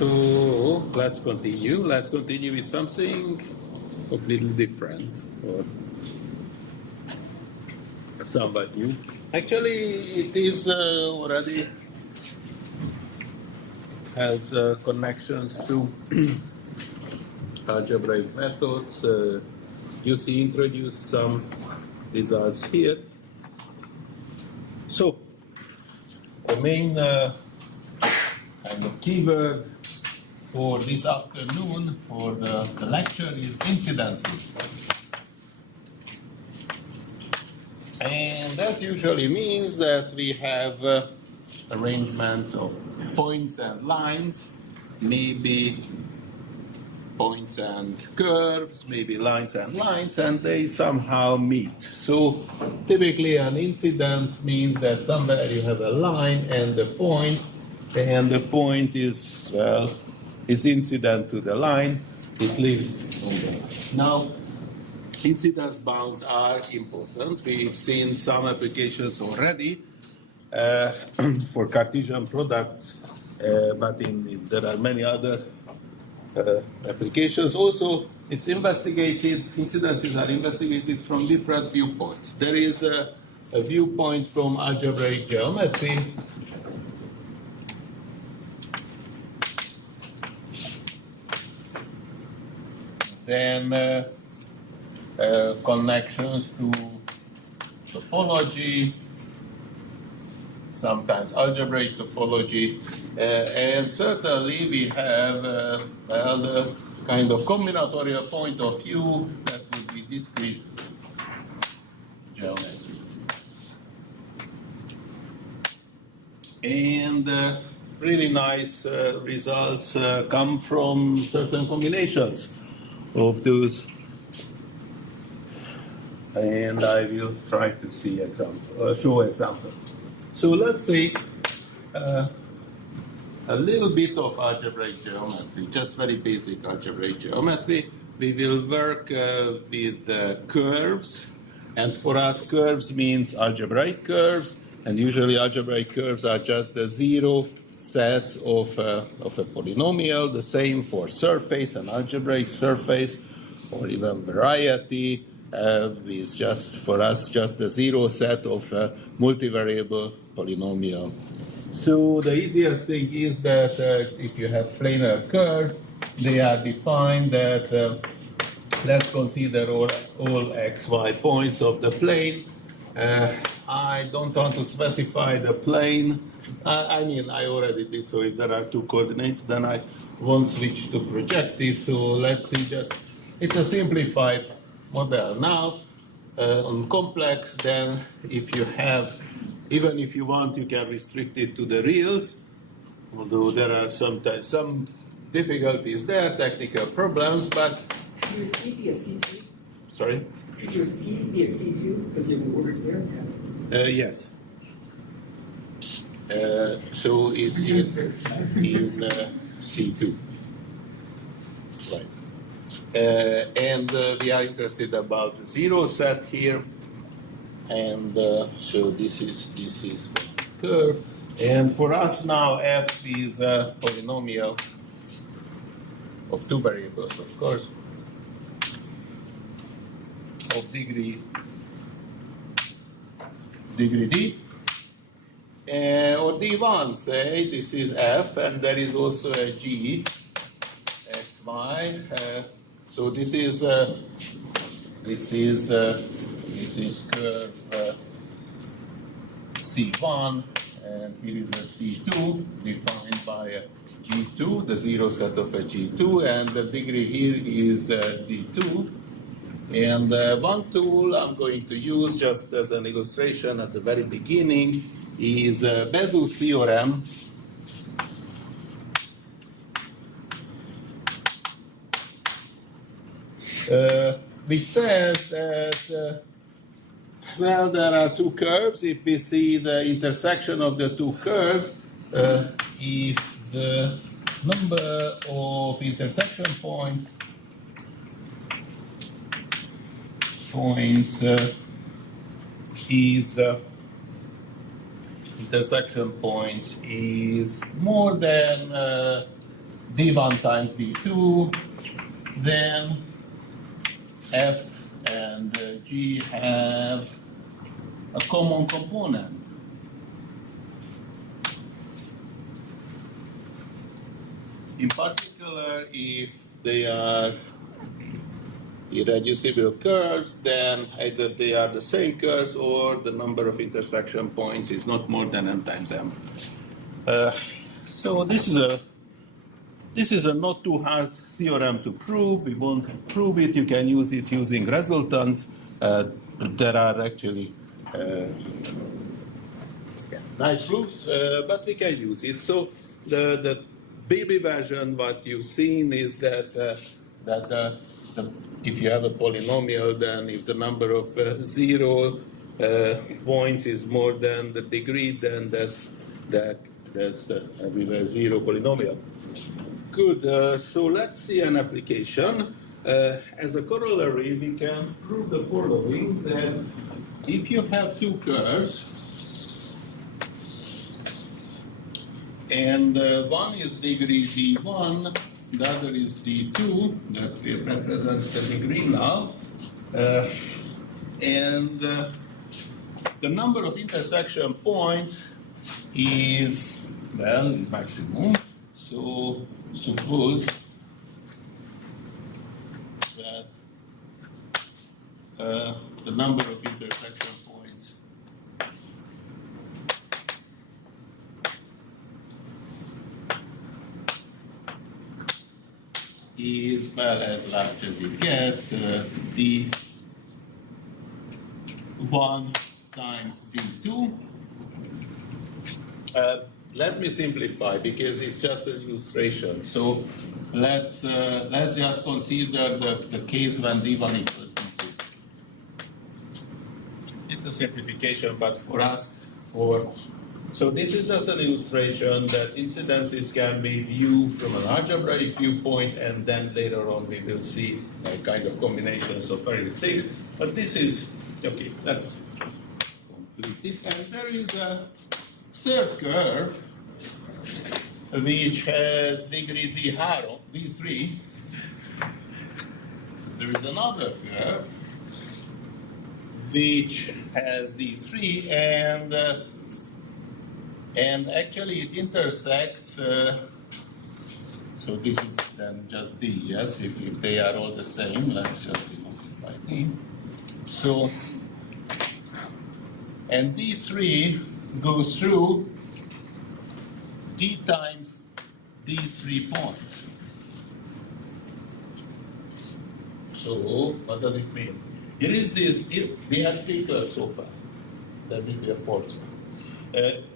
So let's continue. Let's continue with something a little different or somewhat new. Actually, it is already has connections to algebraic methods. You see, introduce some results here. So the main kind of keyword for this afternoon for the lecture is incidences. And that usually means that we have arrangements of points and lines, maybe points and curves, maybe lines, and they somehow meet. So typically an incidence means that somewhere you have a line and the point is, well, is incident to the line. It lives on the line. Now, incidence bounds are important. We've seen some applications already for Cartesian products, but there are many other applications. Also, it's investigated, incidences are investigated from different viewpoints. There is a viewpoint from algebraic geometry. Then connections to topology, sometimes algebraic topology, and certainly we have the kind of combinatorial point of view that would be discrete geometry. And really nice results come from certain combinations of those. And I will try to see show examples. So let's say a little bit of algebraic geometry, just very basic algebraic geometry. We will work with curves, and for us curves means algebraic curves, and usually algebraic curves are just the zero sets of a polynomial, the same for surface, an algebraic surface, or even variety. Is just for us just a zero set of multivariable polynomial. So the easiest thing is that if you have planar curves, they are defined that let's consider all xy points of the plane. I don't want to specify the plane. I mean, I already did, so if there are two coordinates, then I won't switch to projective. So let's see, it's a simplified model. Now, on complex, then if you have, even if you want, you can restrict it to the reals, although there are sometimes some difficulties there, technical problems, but... Will your C be a C2? Sorry? Will your C be a C2 because you have an ordered pair? Yes. So it's in C2. Right. And we are interested about the zero set here, and so this is the curve. And for us now, f is a polynomial of two variables, of course, of degree d, or d1. Say this is f, and there is also a g xy. So this is curve C1, and here is a C2 defined by a G2, the zero set of a G2, and the degree here is D2. And one tool I'm going to use just as an illustration at the very beginning is Bézout's theorem. Which says that, well, there are two curves. If we see the intersection of the two curves, if the number of intersection points is more than D1 times D2, then F and G have a common component. In particular, if they are irreducible curves, then either they are the same curves or the number of intersection points is not more than n times m. So this is a not too hard theorem to prove. We won't prove it. You can use it using resultants. There are actually nice proofs, but we can use it. So the baby version, what you've seen is that if you have a polynomial, then if the number of 0 points is more than the degree, then that's everywhere 0 polynomial. Good. So let's see an application. As a corollary, we can prove the following: that if you have two curves, and one is degree d1, the other is d2, that represents the degree now, and the number of intersection points is maximum. So suppose that the number of intersection points is as large as it gets, d1 times d2. Let me simplify because it's just an illustration. So let's just consider the case when d1 equals d2. It's a simplification, but for us, so this is just an illustration that incidences can be viewed from an algebraic viewpoint, and then later on we will see a kind of combinations of various things. But this is okay. Let's complete it. And there is a third curve which has degree d3. So there is another curve which has d3, and actually it intersects. So this is then just d. Yes, if they are all the same, let's just denote it by d. So and d3 goes through d times d3 points. So what does it mean? Here is this. We have three curves so far. There will be a fourth one.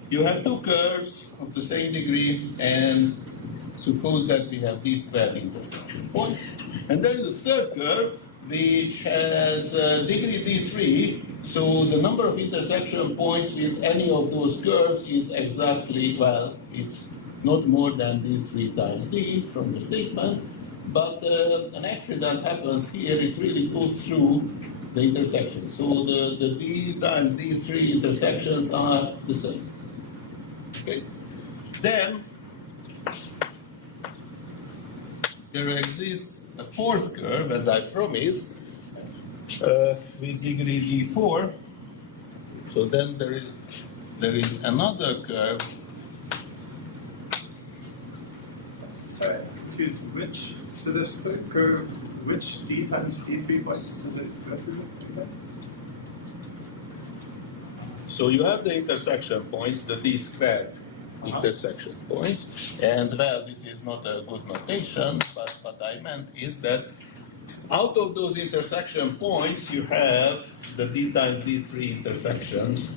You have two curves of the same degree, and suppose that we have these square intersection points. And then the third curve, which has degree d3. So the number of intersection points with any of those curves is exactly, well, it's not more than d3 times d from the statement, but an accident happens here. It really goes through the intersection. So the d times d3 intersections are the same. Okay. Then there exists a fourth curve, as I promised, with degree d4. So then there is another curve. Sorry, so this third curve, which d times d3 points does it go through? So you have the intersection points, the d squared intersection points, and well, this is not a good notation, but what I meant is that out of those intersection points, you have the d times d3 intersections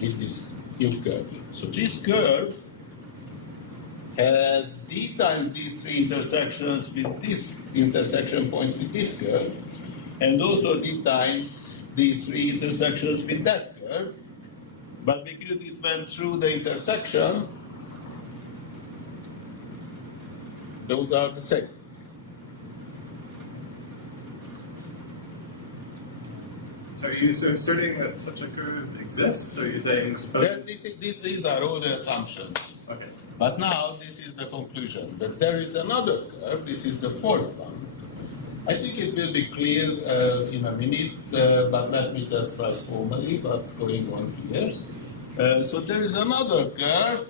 with this new curve. So this curve has d times d3 intersections with this intersection points with this curve, and also d times d3 intersections with that curve. But because it went through the intersection, those are the same. So are you asserting that such a curve exists? So you're saying suppose... These are all the assumptions. Okay. But now this is the conclusion, that there is another curve, this is the fourth one. I think it will be clear in a minute, but let me just write formally what's going on here. So there is another curve,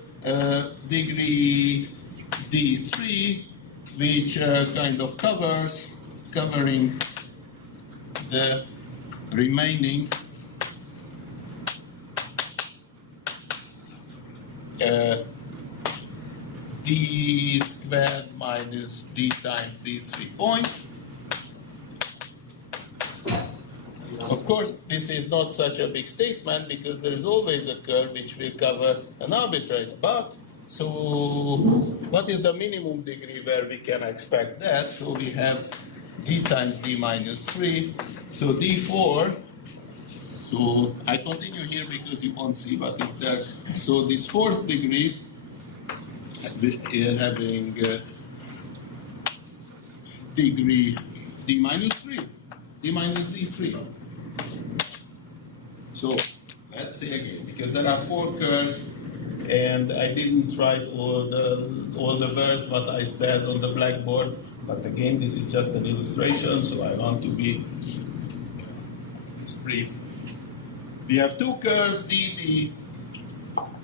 degree D3, which kind of covering the remaining d squared minus d times d3 points. Of course, this is not such a big statement because there is always a curve which will cover an arbitrary. But, so what is the minimum degree where we can expect that? So we have d times d minus 3. So d4, so I continue here because you won't see what is there. So this fourth degree having degree d minus 3, d minus d3. So let's see again, because there are four curves, and I didn't write all the words what I said on the blackboard. But again, this is just an illustration, so I want to be brief. We have two curves. dd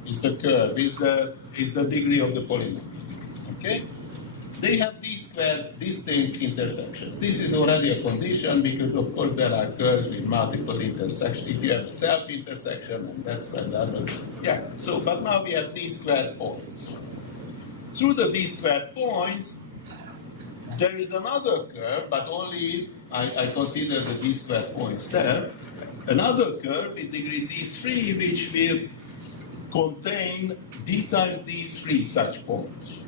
is the curve, is the degree of the polynomial. Okay? They have d squared distinct intersections. This is already a condition because, of course, there are curves with multiple intersections. If you have a self-intersection, and that's when that happens. Yeah, so, but now we have d squared points. Through the d squared points, there is another curve, but only I consider the d squared points there. Another curve with degree d3, which will contain d times d3 such points.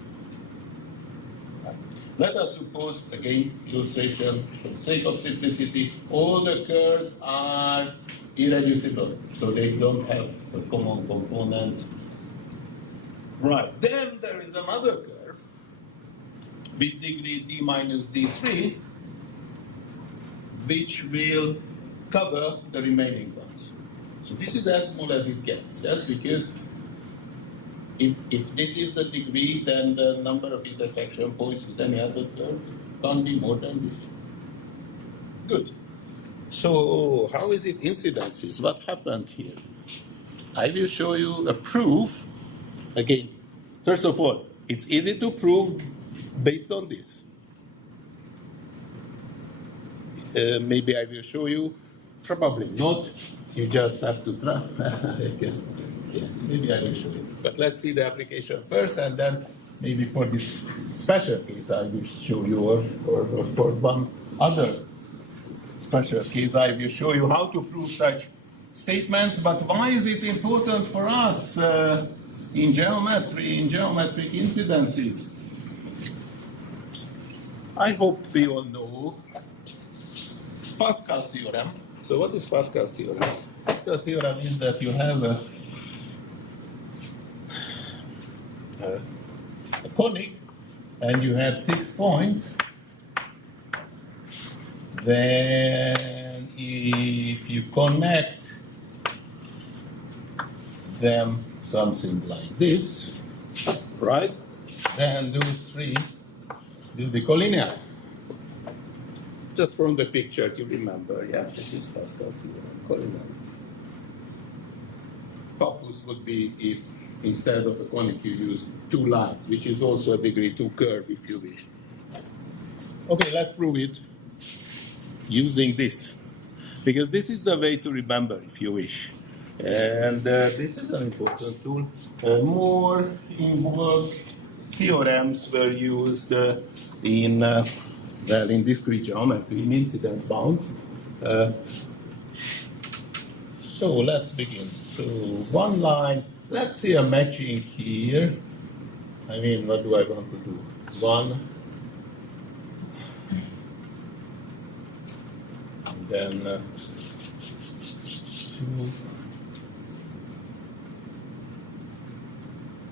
Let us suppose, again, illustration, for the sake of simplicity, all the curves are irreducible, so they don't have a common component. Right, then there is another curve with degree d minus d3, which will cover the remaining ones. So this is as small as it gets, yes, because if this is the degree, then the number of intersection points with any other curve can't be more than this. Good. So how is it incidences? What happened here? I will show you a proof. Again, first of all, it's easy to prove based on this. Maybe I will show you. Probably not. You just have to try. Yeah, maybe I will show you. But let's see the application first, and then maybe for this special case I will show you, or for one other special case I will show you how to prove such statements. But why is it important for us in geometry, in geometric incidences? I hope we all know Pascal's theorem. So what is Pascal's theorem? Pascal's theorem is that you have a conic and you have 6 points. Then if you connect them something like this, right? Then those three will be collinear. Just from the picture you remember, yeah, this is Pascal's theorem, collinear. Topos would be if instead of a conic you use two lines, which is also a degree 2 curve if you wish. Okay, let's prove it using this, because this is the way to remember if you wish. And this is an important tool. More involved theorems were used in discrete geometry, in incidence bounds. So let's begin. So one line, let's see a matching here. I mean, what do I want to do? 1, and then 2,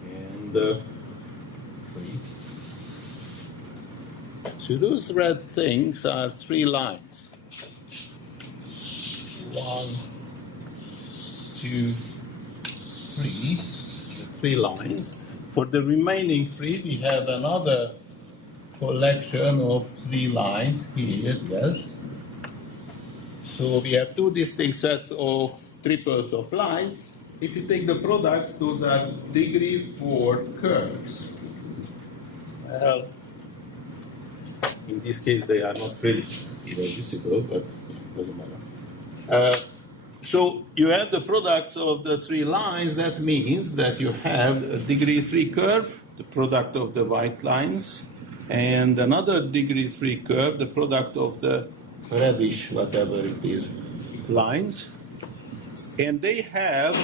and 3. So those red things are 3 lines. 1, 2, 3, 3 lines. For the remaining 3, we have another collection of 3 lines here, yes. So we have 2 distinct sets of triples of lines. If you take the products, those are degree 4 curves. Well, in this case, they are not really irreducible, but it doesn't matter. So you have the products of the 3 lines. That means that you have a degree 3 curve, the product of the white lines, and another degree 3 curve, the product of the reddish, whatever it is, lines. And they have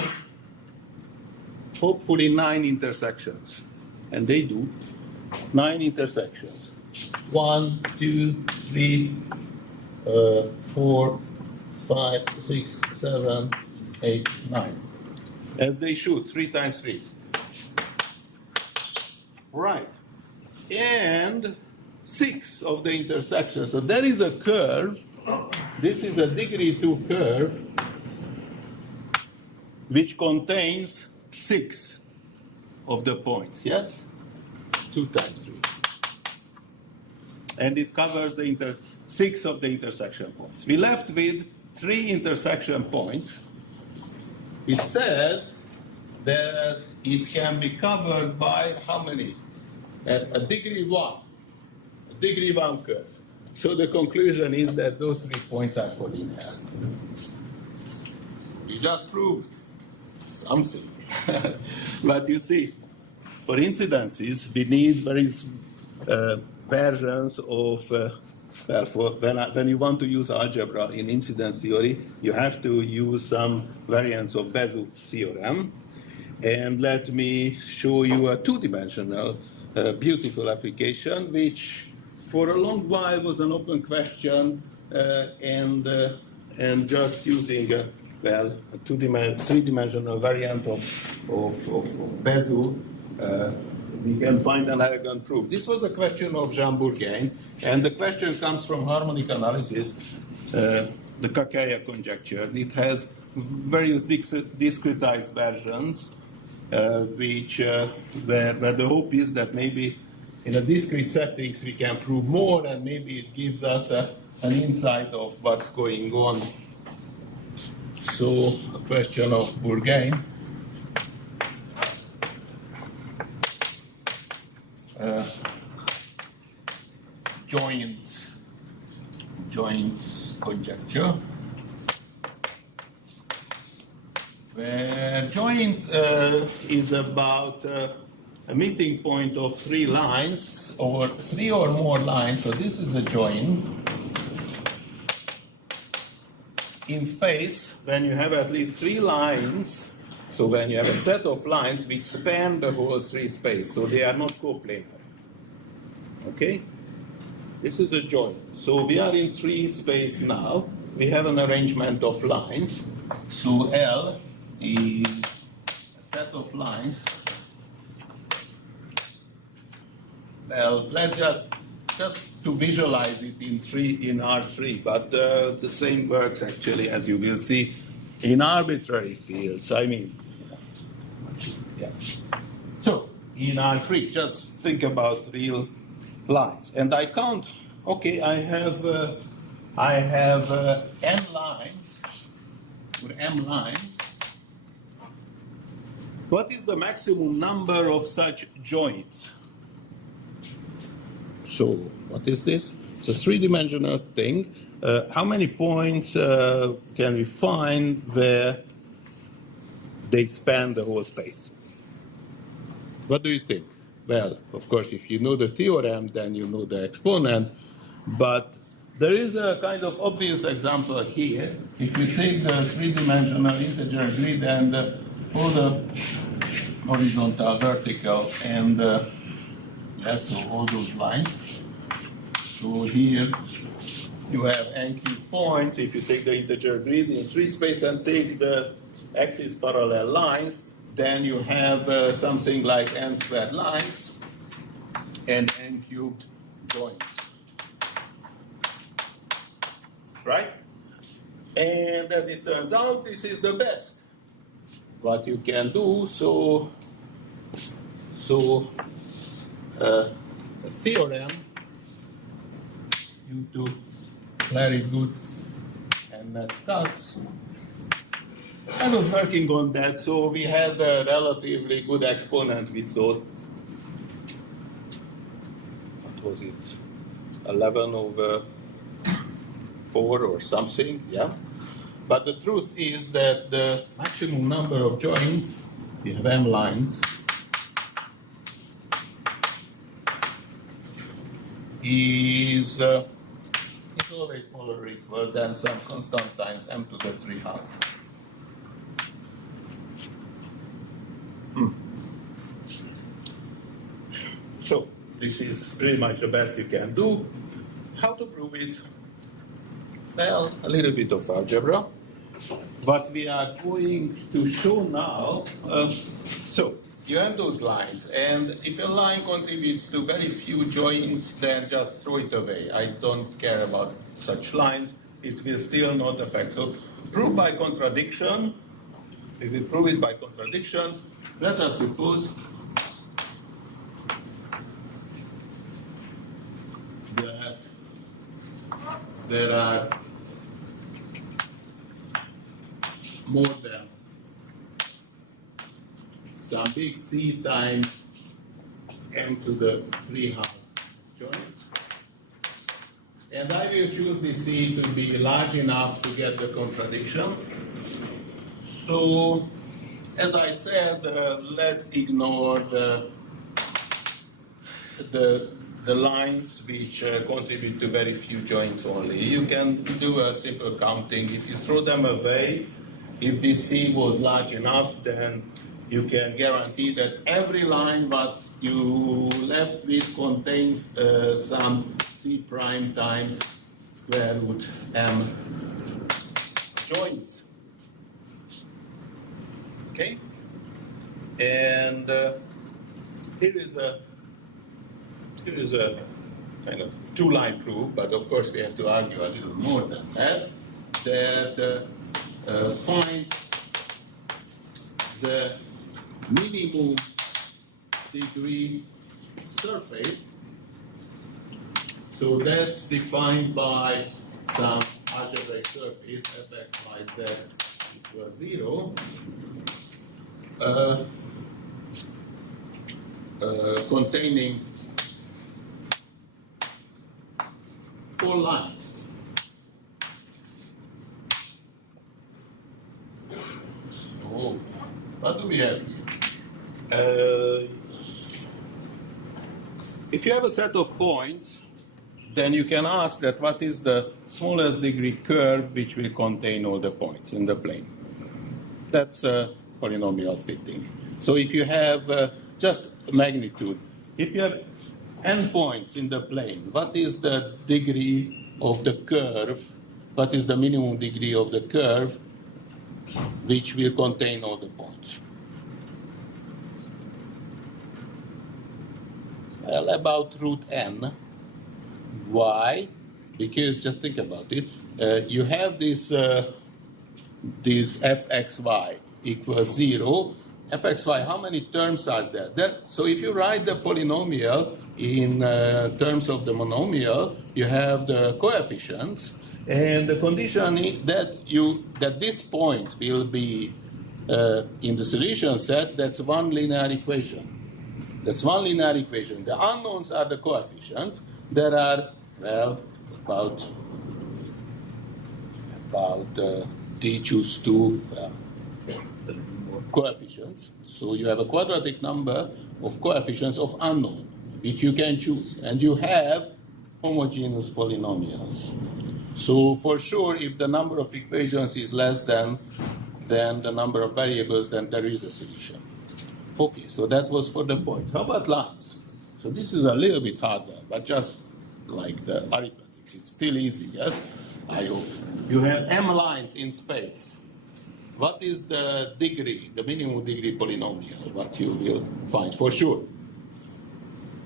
hopefully 9 intersections. And they do 9 intersections. 1, 2, 3, 4, 5, 6, 7, 8, 9. As they should, 3 times 3. Right. And 6 of the intersections. So there is a curve. This is a degree 2 curve which contains 6 of the points, yes? 2 times 3. And it covers the 6 of the intersection points. We left with 3 intersection points. It says that it can be covered by how many? A degree 1. A degree 1 curve. So the conclusion is that those 3 points are collinear. We just proved something. But you see, for incidences, we need various versions of, when you want to use algebra in incidence theory, you have to use some variants of Bézout's theorem. And let me show you a 2-dimensional beautiful application, which for a long while was an open question, and just using a 3-dimensional variant of Bézout, we can find an elegant proof. This was a question of Jean Bourgain, and the question comes from harmonic analysis, the Kakaya conjecture. It has various discretized versions, where the hope is that maybe in a discrete settings we can prove more, and maybe it gives us an insight of what's going on. So, a question of Bourgain. Joint conjecture, where joint is about a meeting point of 3 lines, or 3 or more lines. So this is a joint. In space, when you have at least 3 lines, so when you have a set of lines which span the whole 3 space, so they are not coplanar. Okay? This is a joint. So we are in 3 space now. We have an arrangement of lines. So L is a set of lines. Well, let's just to visualize it in R3, but the same works actually, as you will see, in arbitrary fields. I mean, yeah. So in R3, just think about real lines, and I count. Okay, I have n lines, or m lines. What is the maximum number of such joints? So what is this? It's a 3-dimensional thing. How many points can we find where they span the whole space? What do you think? Well, of course, if you know the theorem, then you know the exponent. But there is a kind of obvious example here. If you take the 3-dimensional integer grid and pull the horizontal, vertical, and yes, so all those lines. So here you have n cubed points. If you take the integer grid in 3 space and take the axis parallel lines, then you have something like n squared lines and n cubed joints. Right? And as it turns out, this is the best what you can do. So So a theorem due to Larry Good and Matt Scutts. I was working on that, so we had a relatively good exponent, we thought. What was it? 11/4 or something, yeah? But the truth is that the maximum number of joints, we have M lines, is always smaller or equal than some constant times m to the 3/2. So this is pretty much the best you can do. How to prove it? Well, a little bit of algebra. What we are going to show now, so you have those lines, and if a line contributes to very few joints, then just throw it away. I don't care about such lines. It will still not affect. So prove by contradiction. If we prove it by contradiction, let us suppose that there are more than some big C times m to the 3/2 joints. And I will choose this C to be large enough to get the contradiction. So, as I said, let's ignore the lines which contribute to very few joints only. You can do a simple counting. If you throw them away, if this C was large enough, then you can guarantee that every line that you left with contains some C prime times square root m joints. Okay? And here is a kind of two-line proof, but of course we have to argue a little more than that, find the minimum degree surface. So that's defined by some algebraic surface fx, y, z equals 0. Containing 4 lines. So, what do we have here? If you have a set of points, then you can ask that what is the smallest degree curve which will contain all the points in the plane. That's polynomial fitting. So if you have just magnitude, if you have n points in the plane, what is the degree of the curve? What is the minimum degree of the curve which will contain all the points? Well, about root n. Why? Because just think about it. You have this fxy equals 0. Fxy, how many terms are there? So if you write the polynomial in terms of the monomial, you have the coefficients, and the condition is that this point will be in the solution set. That's one linear equation. That's one linear equation. The unknowns are the coefficients. There are, well, about d choose 2 coefficients. So you have a quadratic number of coefficients of unknown, which you can choose. And you have homogeneous polynomials. So for sure, if the number of equations is less than the number of variables, then there is a solution. Okay, so that was for the points. How about lines? So this is a little bit harder, but just like the arithmetics, it's still easy, yes? I hope. You have m lines in space. What is the degree, the minimum degree polynomial, what you will find for sure?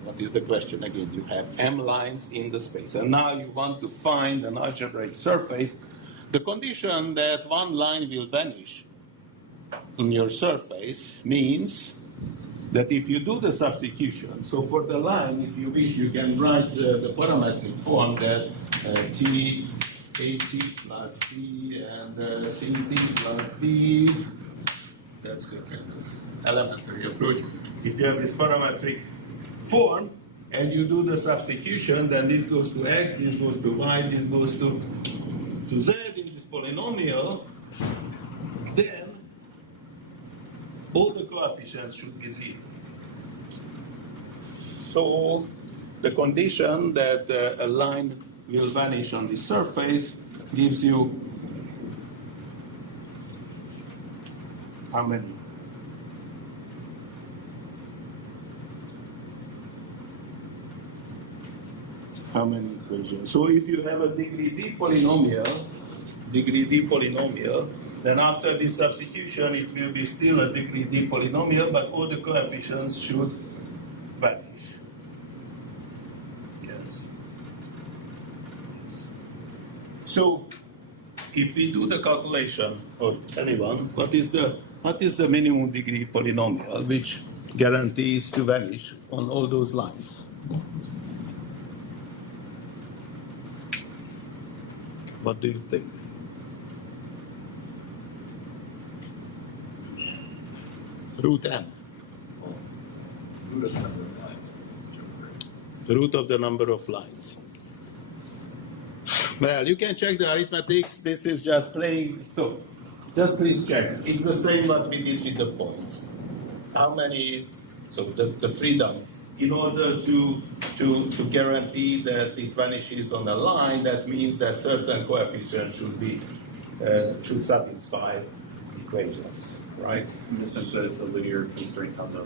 What is the question again? You have m lines in the space, and now you want to find an algebraic surface. The condition that one line will vanish on your surface means that if you do the substitution, so for the line, if you wish, you can write the parametric form that t at plus b and ct plus b. That's the kind of elementary approach. If you have this parametric form and you do the substitution, then this goes to x, this goes to y, this goes to z in this polynomial, then all the coefficients should be 0. So the condition that a line will vanish on the surface gives you how many? How many equations? So if you have a degree d polynomial, then after this substitution, it will be still a degree d polynomial, but all the coefficients should vanish. Yes. So if we do the calculation of anyone, what is the minimum degree polynomial which guarantees to vanish on all those lines? What do you think? Root n. Root of the number of lines. Root of the number of lines. Well, you can check the arithmetics. This is just playing. So, just please check. It's the same what we did with the points. How many? So the freedom. In order to guarantee that it vanishes on a line, that means that certain coefficients should satisfy equations, right? In the sense that it's a linear constraint on the,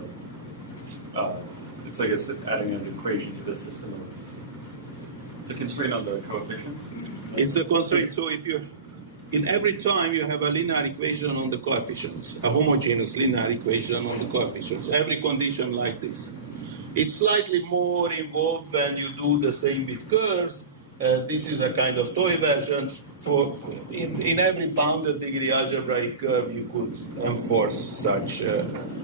it's like adding an equation to the system of, it's a constraint on the coefficients? It's a constraint, so if you, in every time you have a linear equation on the coefficients, a homogeneous linear equation on the coefficients, every condition like this. It's slightly more involved when you do the same with curves. This is a kind of toy version. In every bounded degree algebraic curve, you could enforce such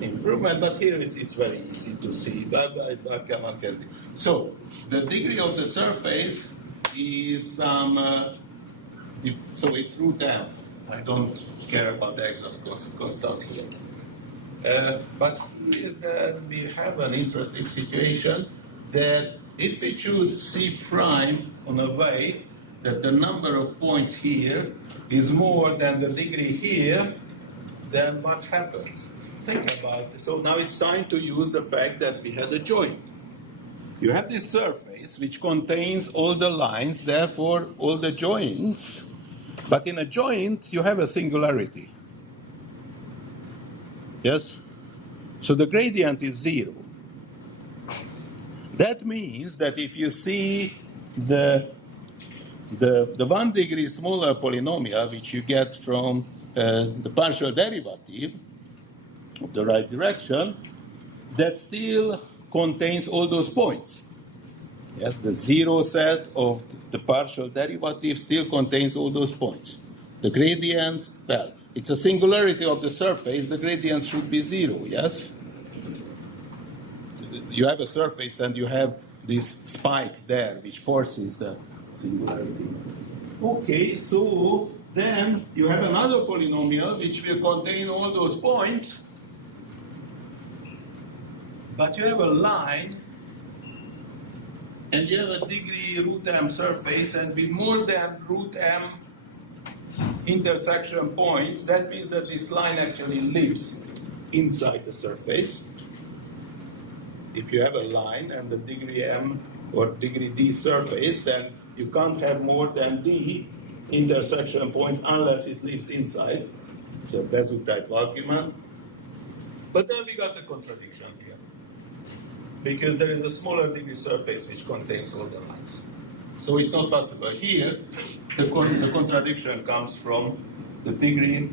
improvement, but here it's very easy to see. So the degree of the surface is so it's root m. I don't care about the exact constant here. But here we have an interesting situation that if we choose C prime on a way that the number of points here is more than the degree here, then what happens? Think about it. So now it's time to use the fact that we had a joint. You have this surface which contains all the lines, therefore all the joints, but in a joint you have a singularity. Yes? So the gradient is 0. That means that if you see the 1 degree smaller polynomial, which you get from the partial derivative of the right direction, that still contains all those points. Yes, the 0 set of the partial derivative still contains all those points. The gradients, well, it's a singularity of the surface, the gradient should be 0, yes? You have a surface and you have this spike there which forces the singularity. Okay, so then you have another polynomial which will contain all those points, but you have a line and you have a degree root m surface, and with more than root m intersection points, that means that this line actually lives inside the surface. If you have a line and the degree m or degree d surface, then you can't have more than d intersection points unless it lives inside. It's a Bezout type argument. But then we got a contradiction here, because there is a smaller degree surface which contains all the lines. So it's not possible. Here, the contradiction comes from the degree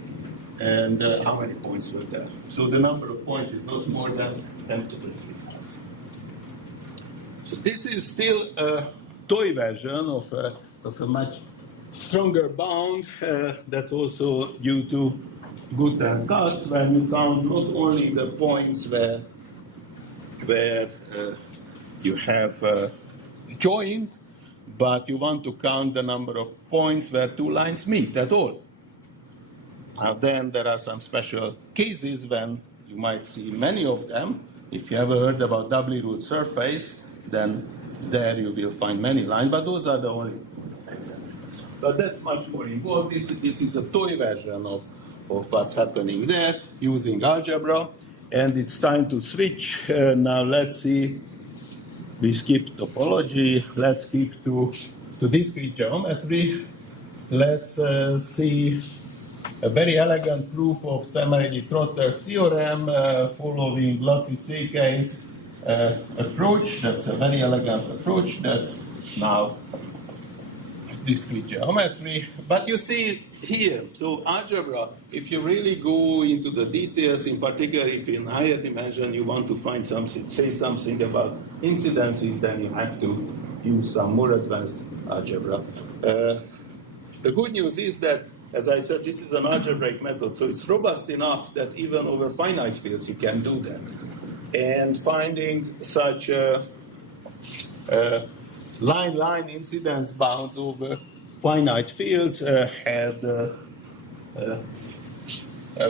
and how many points were there. So the number of points is not more than m to the 3. So this is still a toy version of a much stronger bound that's also due to Guth and Katz, when you count not only the points where where you have joined, but you want to count the number of points where two lines meet at all. Then there are some special cases when you might see many of them. If you ever heard about doubly ruled surface, then there you will find many lines, but those are the only exceptions. But that's much more involved. This is a toy version of what's happening there using algebra. And it's time to switch. Now let's see. We skipped topology. Let's skip to discrete geometry. Let's see a very elegant proof of Szemerédi-Trotter's theorem following Glatzi-Székely's approach. That's a very elegant approach. That's now discrete geometry. But you see here, so algebra, if you really go into the details, in particular if in higher dimension you want to find something, say something about incidences, then you have to use some more advanced algebra. The good news is that, as I said, this is an algebraic method, so it's robust enough that even over finite fields you can do that. And finding such line-line incidence bounds over finite fields had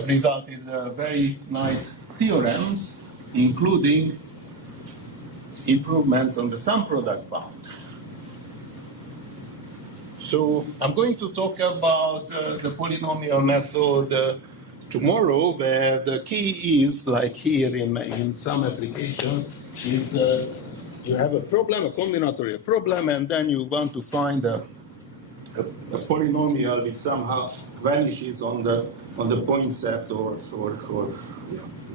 resulted in very nice theorems, including improvements on the sum product bound. So I'm going to talk about the polynomial method tomorrow, where the key is, like here in some application, is you have a problem, a combinatorial problem, and then you want to find a polynomial which somehow vanishes on the point set or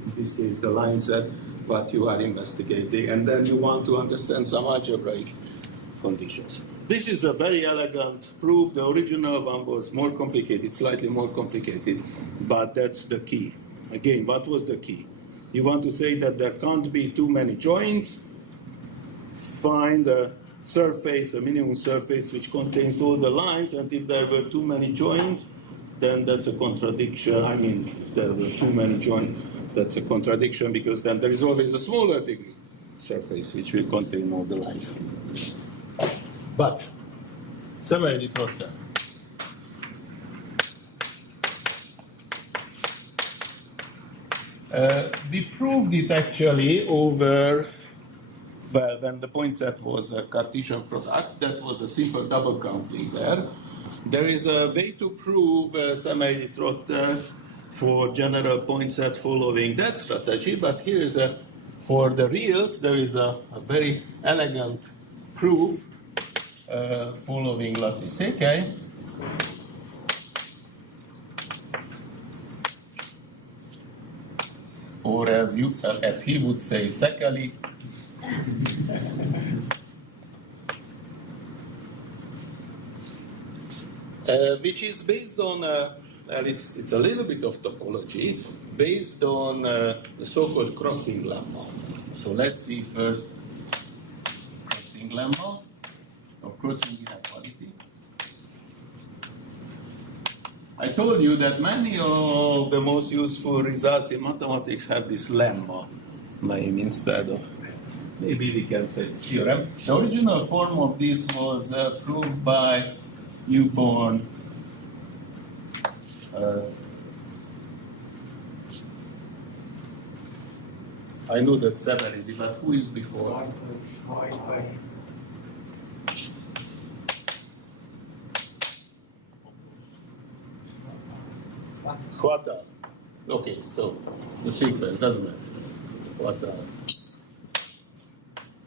in this case the line set, what you are investigating, and then you want to understand some algebraic conditions. This is a very elegant proof. The original one was more complicated, slightly more complicated, but that's the key. Again, what was the key? You want to say that there can't be too many joints, find a surface, a minimum surface which contains all the lines, and if there were too many joints, then that's a contradiction. I mean, if there were too many joints, that's a contradiction, because then there is always a smaller degree surface which will contain all the lines. But Szemerédi-Trotter. We proved it actually over, well, when the point set was a Cartesian product. That was a simple double counting there. There is a way to prove Szemerédi-Trotter for general point set following that strategy, but here is for the reals, there is a very elegant proof following Glatzi-Székely. Or as he would say, Székely. Which is based on, it's a little bit of topology, based on the so-called crossing lemma. So let's see first crossing lemma, or crossing inequality. I told you that many of the most useful results in mathematics have this lemma name instead of, maybe we can say theorem. The original form of this was proved by Newborn. I know that Szemerédi, but who is before? Quata. Okay, so the sequence doesn't matter. Quata.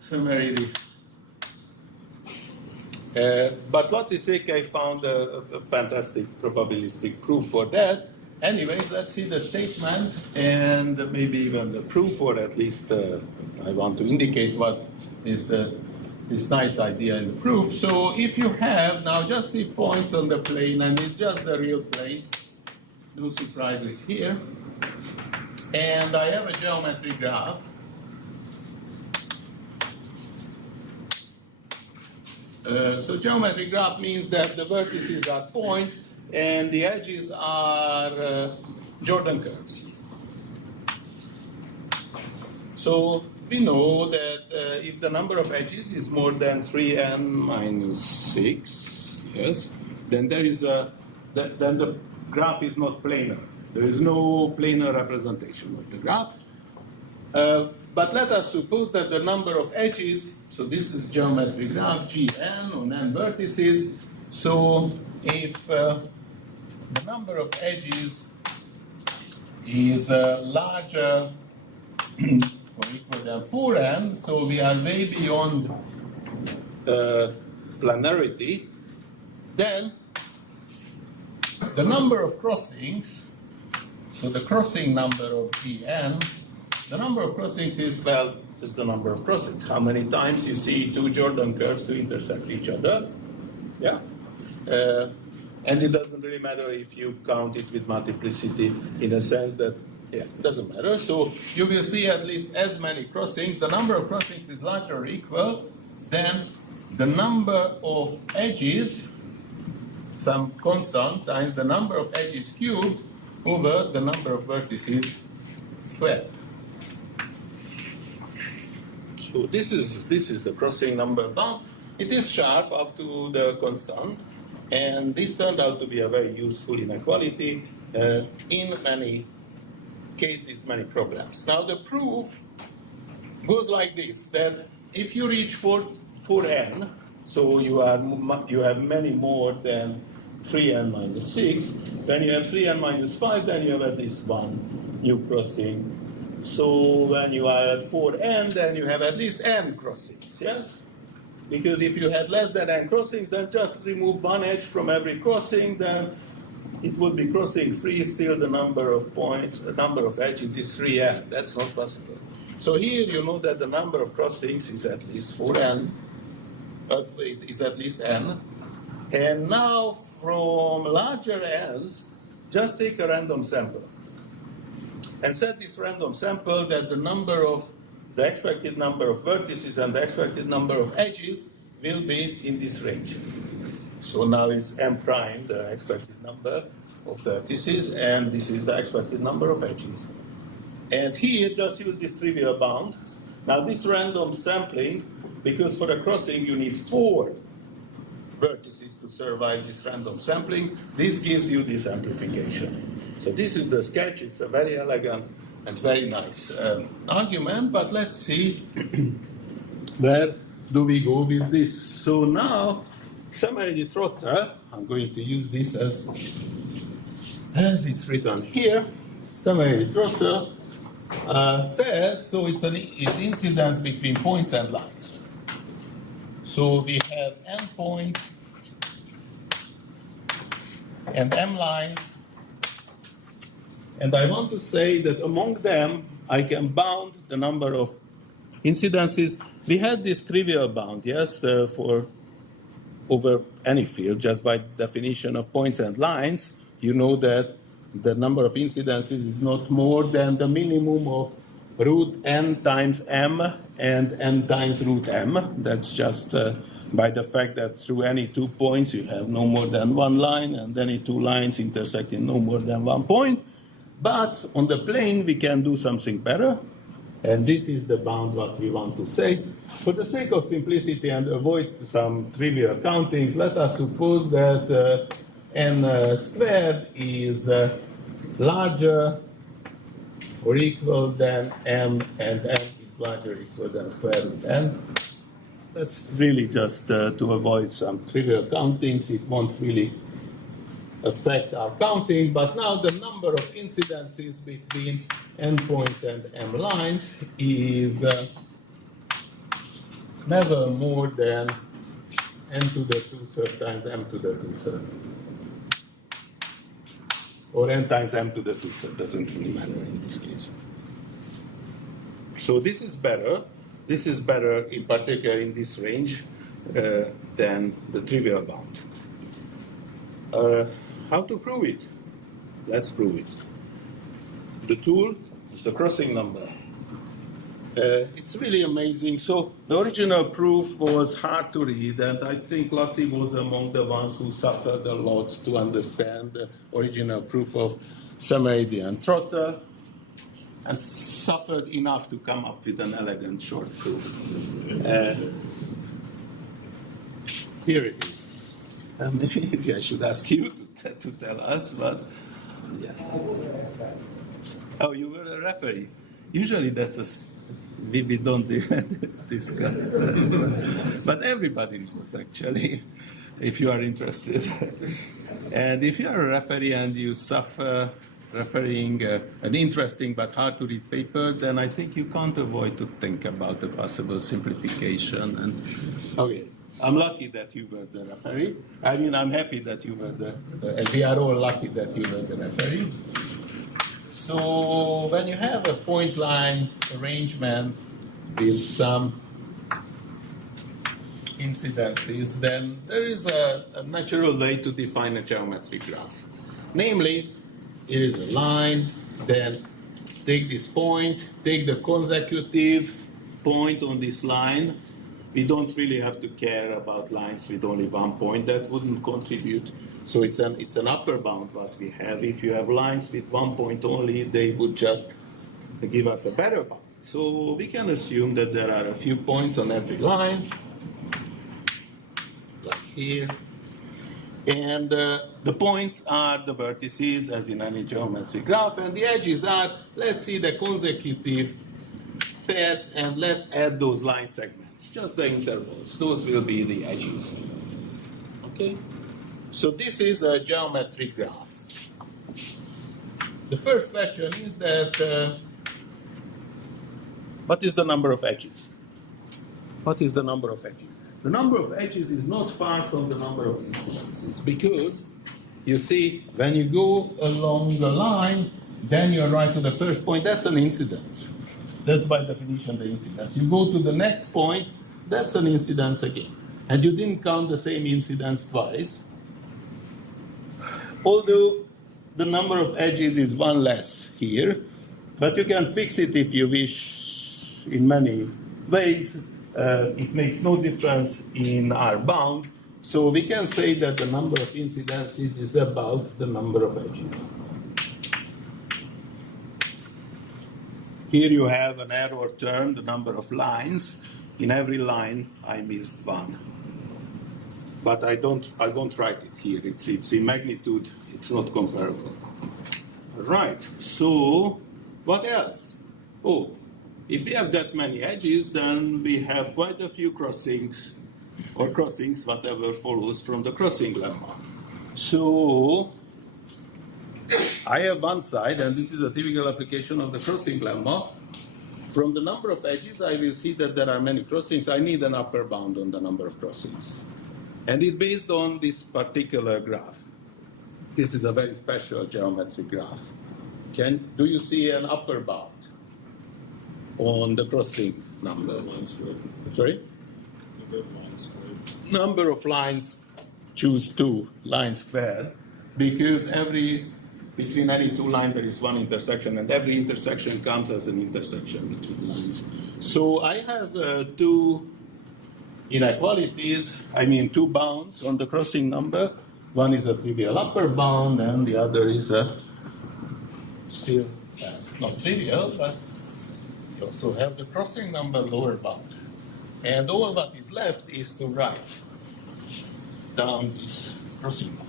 Szemerédi. But Glatzi-Székely found a fantastic probabilistic proof for that. Anyways, let's see the statement and maybe even the proof, or at least I want to indicate what is this nice idea in the proof. So if you have, now just see points on the plane, and it's just the real plane. No surprises here. And I have a geometric graph. So geometric graph means that the vertices are points and the edges are Jordan curves. So we know that if the number of edges is more than 3n minus 6, yes, then there is then the graph is not planar. There is no planar representation of the graph. But let us suppose that the number of edges, so this is geometric graph, Gn on n vertices. So if the number of edges is larger or equal than 4n, so we are way beyond planarity, then the number of crossings, so the crossing number of Gn, the number of crossings is, well, is the number of crossings. How many times you see two Jordan curves to intersect each other? Yeah. And it doesn't really matter if you count it with multiplicity in a sense that, yeah, it doesn't matter. So you will see at least as many crossings. The number of crossings is larger or equal than the number of edges, some constant, times the number of edges cubed over the number of vertices squared. So this is the crossing number bound. It is sharp up to the constant, and this turned out to be a very useful inequality in many cases, many problems. Now the proof goes like this: that if you reach 4n, so you have many more than 3n minus 6. When you have 3n minus 5, then you have at least one new crossing. So when you are at 4n, then you have at least n crossings, yes? Because if you had less than n crossings, then just remove one edge from every crossing, then it would be crossing free. Still the number of points, the number of edges is 3n. That's not possible. So here you know that the number of crossings is at least 4n. It is at least n. And now from larger n's, just take a random sample. And set this random sample that the expected number of vertices and the expected number of edges will be in this range. So now it's m prime, the expected number of vertices, and this is the expected number of edges. And here, just use this trivial bound. Now this random sampling, because for the crossing you need 4 vertices to survive this random sampling, this gives you this amplification. So this is the sketch. It's a very elegant and very nice argument, but let's see where do we go with this. So now, Solymosi, I'm going to use this as it's written here. Solymosi says, so it's incidence between points and lines. So we have n points and m lines. And I want to say that among them, I can bound the number of incidences. We had this trivial bound, yes, for over any field, just by definition of points and lines. You know that the number of incidences is not more than the minimum of root n times m and n times root m. That's just by the fact that through any 2 points you have no more than one line, and any 2 lines intersecting no more than 1 point. But on the plane, we can do something better. And this is the bound what we want to say. For the sake of simplicity and avoid some trivial countings, let us suppose that n squared is larger or equal than m, and m is larger or equal than square root n. That's really just to avoid some trivial countings. It won't really affect our counting, but now the number of incidences between n points and m lines is never more than n to the 2/3 times m to the 2/3. Or n times m to the 2/3, doesn't really matter in this case. So this is better. This is better in particular in this range than the trivial bound. How to prove it? Let's prove it. The tool is the crossing number. It's really amazing. So the original proof was hard to read, and I think Laci was among the ones who suffered a lot to understand the original proof of Solymosi and Trotter. and suffered enough to come up with an elegant short proof. Here it is. Maybe I should ask you to tell us, but yeah. Oh, you were a referee. Usually we don't discuss that. But everybody knows, actually, if you are interested. And if you are a referee and you suffer refereeing an interesting but hard to read paper, then I think you can't avoid to think about the possible simplification. And okay, I'm lucky that you were the referee. I mean, I'm happy that you were and we are all lucky that you were the referee. So when you have a point line arrangement with some incidences, then there is a natural way to define a geometric graph. Namely, here is a line, then take this point, take the consecutive point on this line. We don't really have to care about lines with only one point. That wouldn't contribute. So it's an upper bound what we have. If you have lines with one point only, they would just give us a better bound. So we can assume that there are a few points on every line, like here. And the points are the vertices, as in any geometric graph, and the edges are, let's see, the consecutive pairs, and let's add those line segments, just the intervals. Those will be the edges. Okay? So this is a geometric graph. The first question is that, what is the number of edges? What is the number of edges? The number of edges is not far from the number of incidences, because you see, when you go along the line, then you arrive to the first point. That's an incidence. That's by definition the incidence. You go to the next point, that's an incidence again. And you didn't count the same incidence twice. Although the number of edges is one less here, but you can fix it if you wish in many ways. It makes no difference in our bound, so we can say that the number of incidences is about the number of edges. Here you have an error term, the number of lines. In every line, I missed one. But I don't write it here. It's in magnitude. It's not comparable. Right. So what else? Oh, if we have that many edges, then we have quite a few crossings, or crossings, whatever follows from the crossing lemma. So I have one side, and this is a typical application of the crossing lemma. From the number of edges, I will see that there are many crossings. I need an upper bound on the number of crossings. And it's based on this particular graph. This is a very special geometric graph. Do you see an upper bound on the crossing number? Sorry? Number of lines, choose 2, line squared, because between any two lines there is one intersection, and every intersection counts as an intersection between lines. So I have two inequalities, two bounds on the crossing number. One is a trivial upper bound, and the other is still not trivial, but you also have the crossing number lower bound. And all that is left is to write down this crossing number.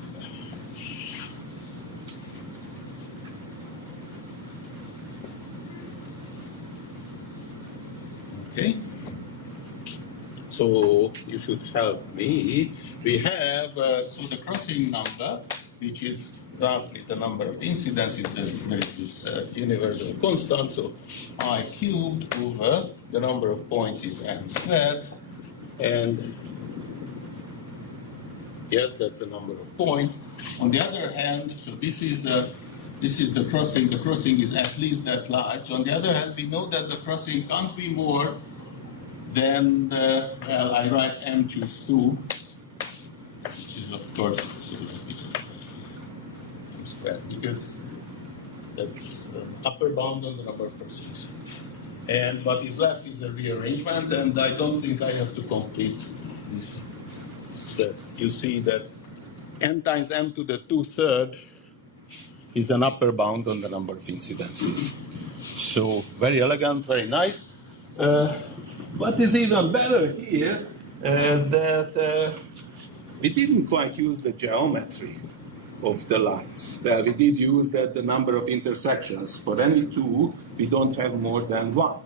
Okay? So you should help me. We have, so the crossing number, which is roughly the number of incidences, there is this universal constant, so I cubed over the number of points is n squared, and yes, that's the number of points. On the other hand, so this is the crossing. The crossing is at least that large. On the other hand, we know that the crossing can't be more than, I write m choose 2, which is of course, so m squared, because that's the upper bound on the number of crossings. And what is left is a rearrangement, and I don't think I have to complete this. That you see that n times m to the 2/3 is an upper bound on the number of incidences. So very elegant, very nice. What is even better here, that we didn't quite use the geometry of the lines. Well, we did use that the number of intersections. For any two, we don't have more than one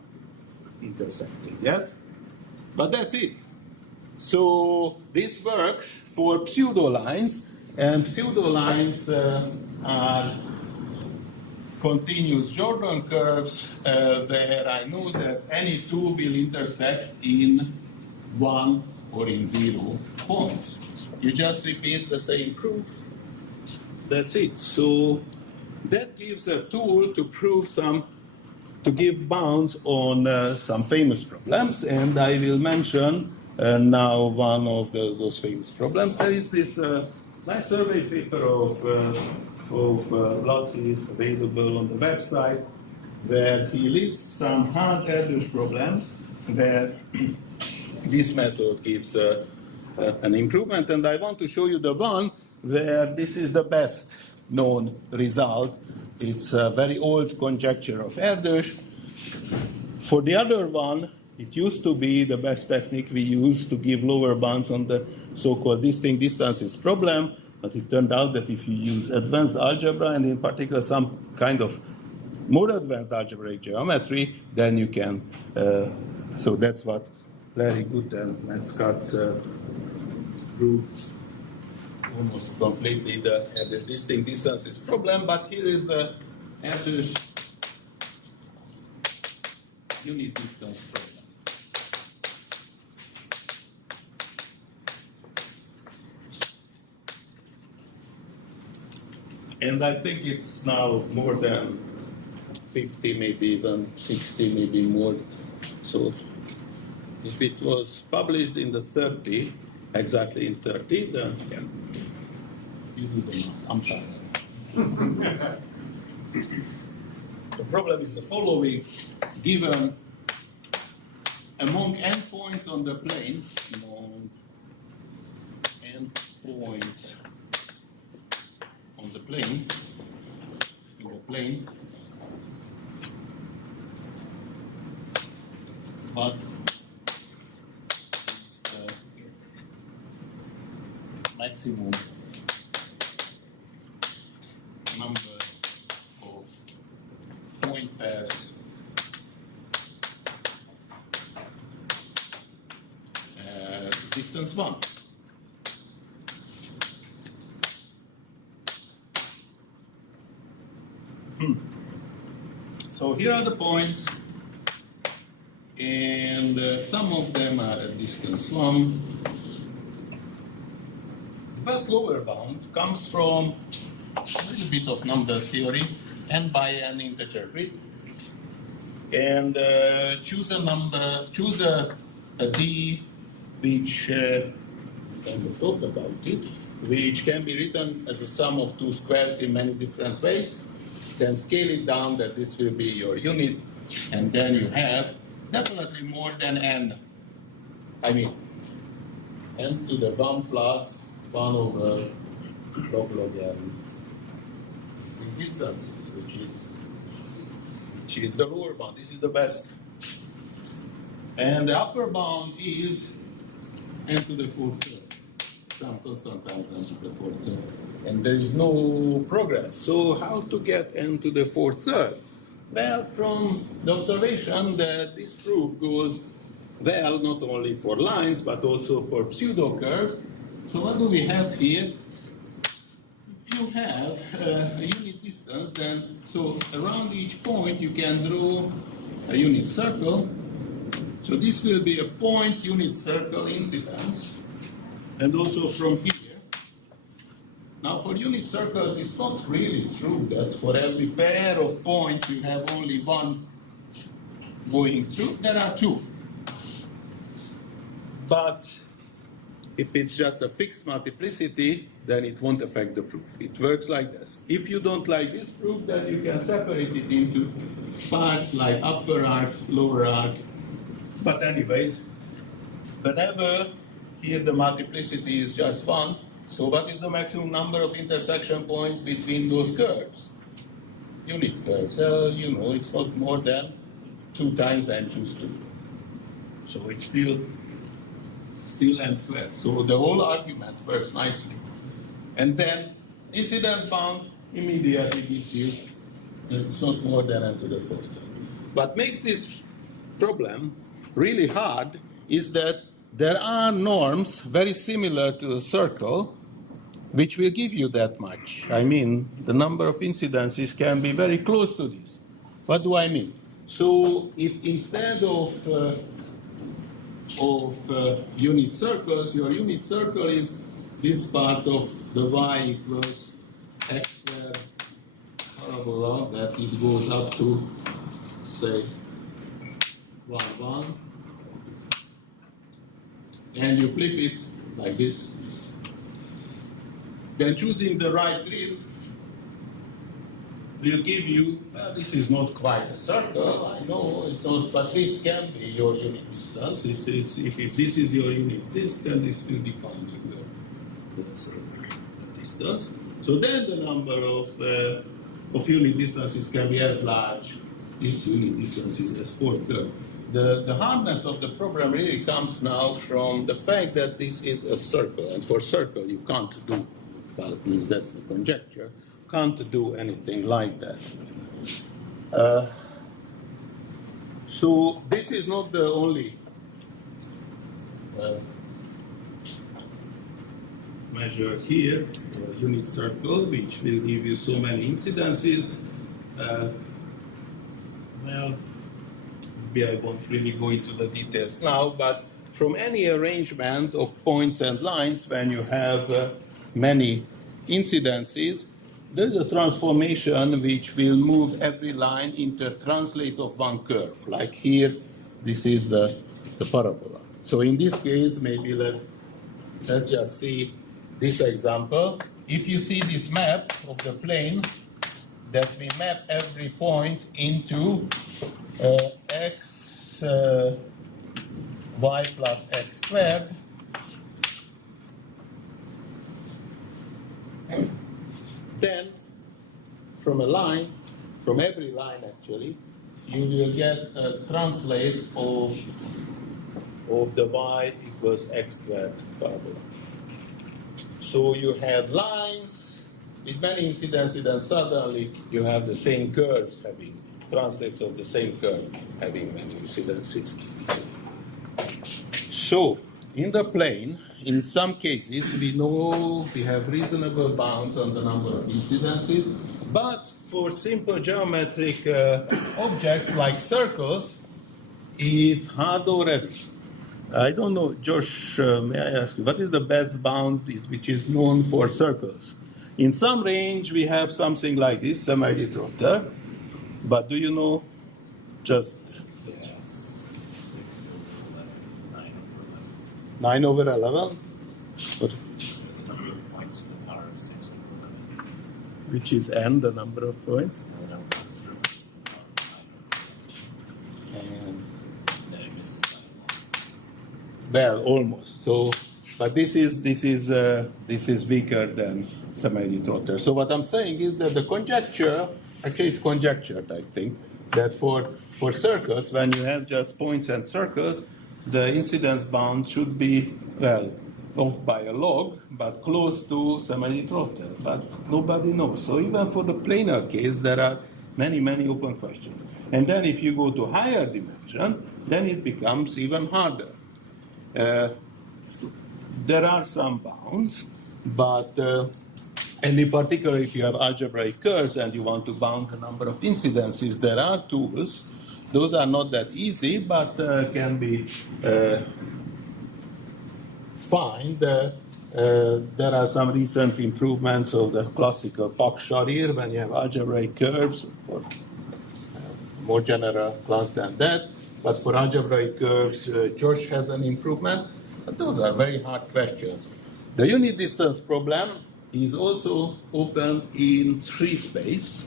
intersecting, yes? But that's it. So this works for pseudo-lines, and pseudo-lines are continuous Jordan curves where I know that any two will intersect in 1 or in 0 points. You just repeat the same proof. That's it. So that gives a tool to prove to give bounds on some famous problems, and I will mention now one of those famous problems. There is this nice survey paper of Lotzi available on the website, where he lists some hard Erdős problems where this method gives an improvement, and I want to show you the one where this is the best known result. It's a very old conjecture of Erdős. For the other one, it used to be the best technique we used to give lower bounds on the so-called distinct distances problem, but it turned out that if you use advanced algebra, and in particular some kind of more advanced algebraic geometry, then you can, so that's what Larry Good and Matt Scott proved almost completely the distinct distances problem, but here is the Erdős unit distance problem. And I think it's now more than 50, maybe even 60, maybe more. So if it was published in the 30, exactly in 30, then yeah, you do the math. I'm sorry. The problem is the following. Given among n points on the plane, among n points on the plane, in the plane, what is the maximum number of point pairs at distance 1? So here are the points, and some of them are at distance 1. The best lower bound comes from a little bit of number theory, n by n integer grid, and choose a number, choose a d which, and we'll talk about it, which can be written as a sum of two squares in many different ways. Then scale it down that this will be your unit, and then you have definitely more than n. I mean, n to the 1 plus 1 over log n distances, which is the lower bound. This is the best. And the upper bound is n to the 4th third. Some constant times n to the 4th third. And there is no progress. So how to get n to the 4th third? Well, from the observation that this proof goes well not only for lines but also for pseudo curves. So what do we have here? If you have a unit distance, then so around each point you can draw a unit circle. So this will be a point unit circle incidence, and also from here. Now, for unit circles, it's not really true that for every pair of points you have only one going through. There are two. But if it's just a fixed multiplicity, then it won't affect the proof. It works like this. If you don't like this proof, then you can separate it into parts like upper arc, lower arc. But anyways, whenever here the multiplicity is just 1, so what is the maximum number of intersection points between those curves? unit curves. It's not more than 2 times n choose 2. So it's still n squared. So the whole argument works nicely. And then incidence bound immediately gives you it's not more than n to the 4th. What makes this problem really hard is that there are norms very similar to a circle which will give you that much. I mean, the number of incidences can be very close to this. What do I mean? So if instead of unit circles, your unit circle is this part of the y equals x squared parabola that it goes up to, say, 1, 1, and you flip it like this. Then choosing the right grid will give you, this is not quite a circle, I know it's not, but this can be your unit distance. If this is your unit distance, then this will define your distance. So then the number of unit distances can be as large. This unit distance is as 4 thirds. The hardness of the problem really comes now from the fact that this is a circle, and for circle you can't do, well, at least that's the conjecture, can't do anything like that. So this is not the only measure here, unit circle, which will give you so many incidences. Well, maybe I won't really go into the details now, but from any arrangement of points and lines, when you have many incidences, there's a transformation which will move every line into a translate of one curve. Like here, this is the parabola. So in this case, maybe let's just see this example. If you see this map of the plane, that we map every point into x y plus x squared, then from a line, from every line actually, you will get a translate of the y equals x squared parabola. So you have lines with many incidences, and suddenly you have the same curves having translates of the same curve having many incidences. So in the plane, in some cases, we know we have reasonable bounds on the number of incidences, but for simple geometric objects like circles, it's hard already. I don't know, Josh, may I ask you, what is the best bound which is known for circles? In some range, we have something like this, semi-retrotter, but do you know just 9 over 11? Which is n, the number of points? And, well, almost. So, but this is weaker than semi-retrotter. So what I'm saying is that the conjecture, actually it's conjectured, I think, that for circles, when you have just points and circles, the incidence bound should be, well, off by a log, but close to semi-retrotter. But nobody knows. So even for the planar case, there are many, many open questions. And then if you go to higher dimension, then it becomes even harder. There are some bounds, but and in particular, if you have algebraic curves and you want to bound the number of incidences, there are tools. Those are not that easy, but can be fine. There are some recent improvements of the classical Pak-Sharir when you have algebraic curves, or more general class than that. But for algebraic curves, Josh has an improvement. But those are very hard questions. The unit distance problem is also open in free space.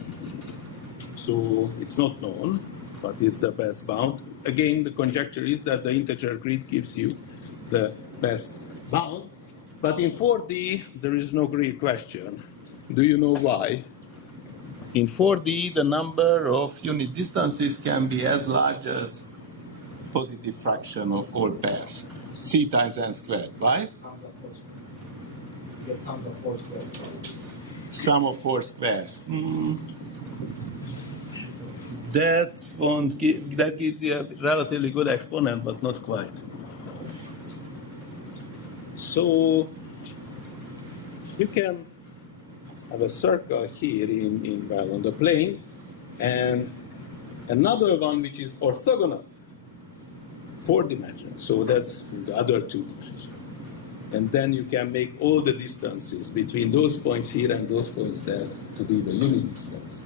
So it's not known, but it's the best bound. Again, the conjecture is that the integer grid gives you the best bound. But in 4D, there is no grid question. Do you know why? In 4D, the number of unit distances can be as large as positive fraction of all pairs, c times n squared, right? Get sums of 4 squares. Sum of 4 squares. That gives you a relatively good exponent, but not quite. So you can have a circle here on the plane, and another one which is orthogonal, 4 dimensions. So that's the other 2 dimensions. And then you can make all the distances between those points here and those points there to be the unit distance.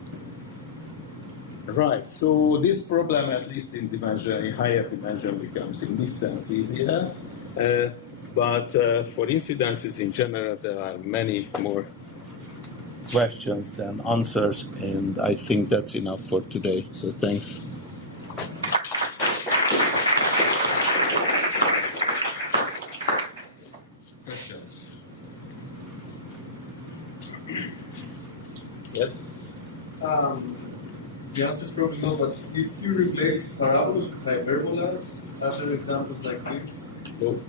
Right, so this problem, at least in higher dimension, becomes in this sense easier. But for incidences in general, there are many more questions than answers, and I think that's enough for today. So thanks. Questions? Yes? The answer is probably no, but if you replace parabolas with hyperbolas, are there examples like this? No.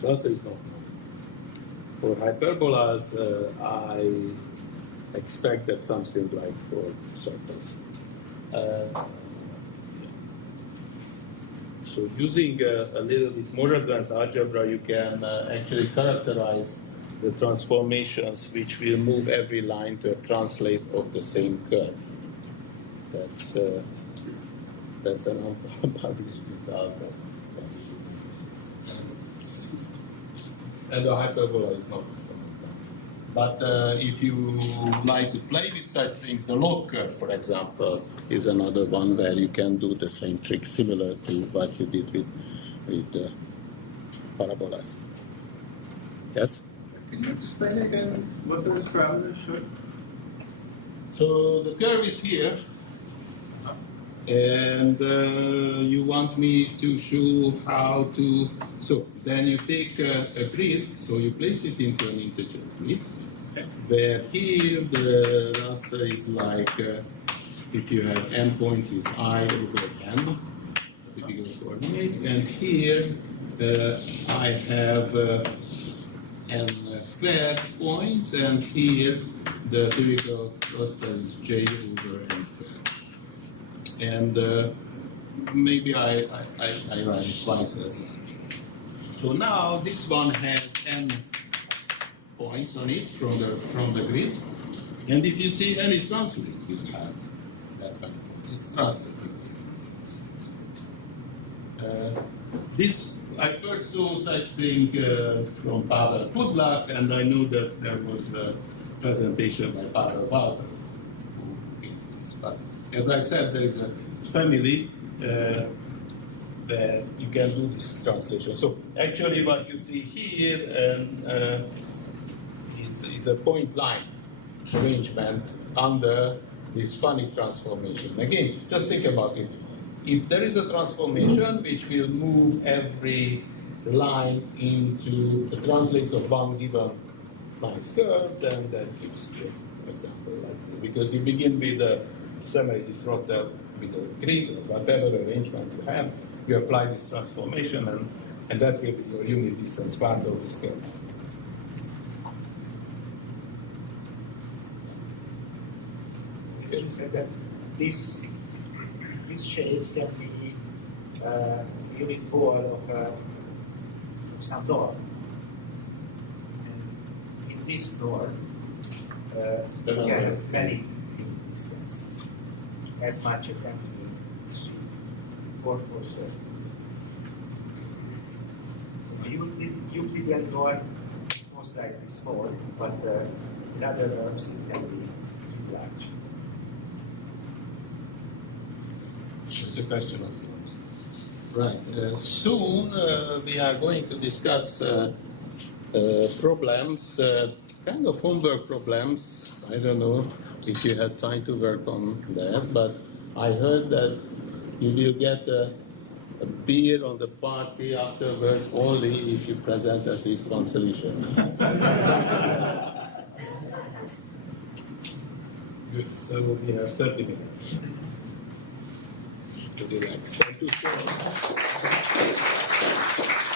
The answer is no. For hyperbolas, I expected something like for circles. So using a little bit more advanced algebra, you can actually characterize the transformations which will move every line to a translate of the same curve. That's an unpublished result. And the hyperbola is not. But if you like to play with such things, the log curve, for example, is another one where you can do the same trick, similar to what you did with parabolas. Yes? Can you explain again what those parameters show? So the curve is here, and you want me to show how to. So then you take a grid, so you place it into an integer grid, where here the raster is like, if you have n points, is I over n, typical coordinate, and here I have n squared points, and here the typical raster is j over n squared. And maybe I write it twice as large. So now this one has n points on it from the grid, and if you see any translate, you have that many points. It's translating. This I first saw such thing from Pavel Pudlak, and I knew that there was a presentation by Pavel Walter who did this. But as I said, there is a family that you can do this translation. So actually what you see here is a point line arrangement under this funny transformation. Again, just think about it. If there is a transformation which will move every line into the translates of one given nice curve, then that gives you an example like this. Because you begin with a semi-disruptor with a grid or whatever arrangement you have, you apply this transformation, and that will be your unit distance part of this curve. You said that this shape can be unit board of some door. And in this door, you have many unit distances, as much as that. 4 Euclidean door is most likely small, but in other terms it can be large. It's a question of yours. Right. Soon we are going to discuss problems, kind of homework problems. I don't know if you had time to work on that, but I heard that you will get a beer on the party afterwards only if you present at least one solution. Good. So we have 30 minutes. Relax. 1, 2, 3.